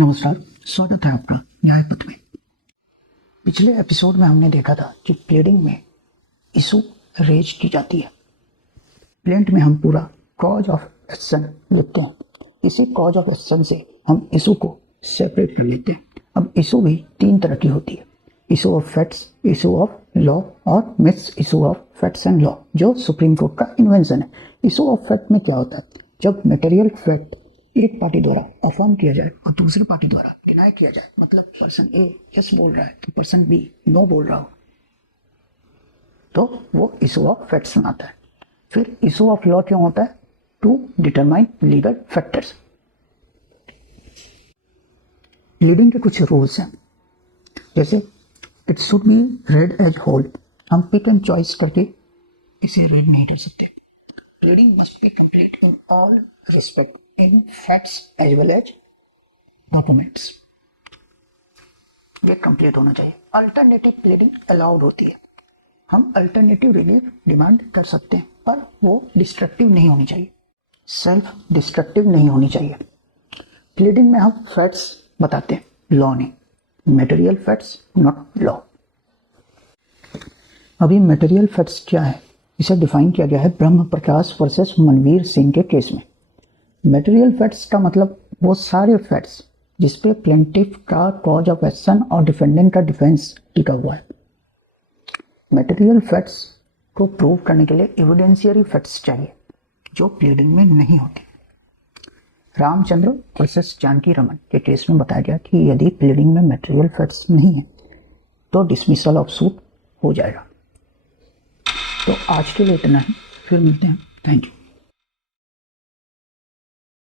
नमस्कार, स्वागत है आपका न्याय पथ में। पिछले एपिसोड में हमने देखा था कि प्लेडिंग में इशू रेज की जाती है। प्लेंट में हम पूरा कॉज ऑफ एक्शन लिखते हैं। इसी कॉज ऑफ एक्शन से हम इशू को सेपरेट कर लेते हैं। अब इशू भी तीन तरह की होती है: issue of facts, issue of law और mixed issue of facts and law, जो सुप्रीम कोर्ट का इन्वेंशन है। इशू ऑफ फैक्ट में क्या होता है? जब मटेरियल फैक्ट एक पार्टी द्वारा अफर्म किया जाए और दूसरी पार्टी द्वारा डिनाई किया जाए, मतलब पर्सन ए यस बोल रहा है तो पर्सन बी नो बोल रहा हो, तो वो इशू ऑफ फैक्ट्स में आता है। फिर इशू ऑफ लॉ क्यों होता है? To determine legal factors. Pleading के कुछ रूल्स हैं, जैसे it should be read as whole. हम पिक एंड चॉइस करके इसे रीड नहीं कर सकते। Pleading must be complete in all respect in facts as well as documents। ये कंप्लीट होना चाहिए। अल्टरनेटिव प्लीडिंग अलाउड होती है। हम अल्टरनेटिव रिलीफ डिमांड कर सकते हैं, पर वो डिस्ट्रक्टिव नहीं होनी चाहिए, सेल्फ डिस्ट्रक्टिव नहीं होनी चाहिए। प्लीडिंग में हम फैक्ट्स बताते हैं, लॉ नहीं। Material facts not law. अभी मटेरियल फैक्ट्स क्या है, इसे डिफाइन किया गया है ब्रह्म प्रकाश वर्सेस मनवीर सिंह के केस में। मटेरियल फैक्ट्स का मतलब वो सारे फैक्ट्स जिसपे प्लेंटिफ का कॉज ऑफ एक्शन और डिफेंडेंट का डिफेंस टिका हुआ है। मटेरियल फैक्ट्स को प्रूव करने के लिए एविडेंशियरी फैक्ट्स चाहिए, जो प्लीडिंग में नहीं होते। रामचंद्र वर्सेस जानकी रमन के केस में बताया गया कि यदि प्लीडिंग में मटेरियल फैक्ट्स नहीं है तो डिसमिसल ऑफ सूट हो जाएगा। तो आज के लिए इतना ही, फिर मिलते हैं। Thank you.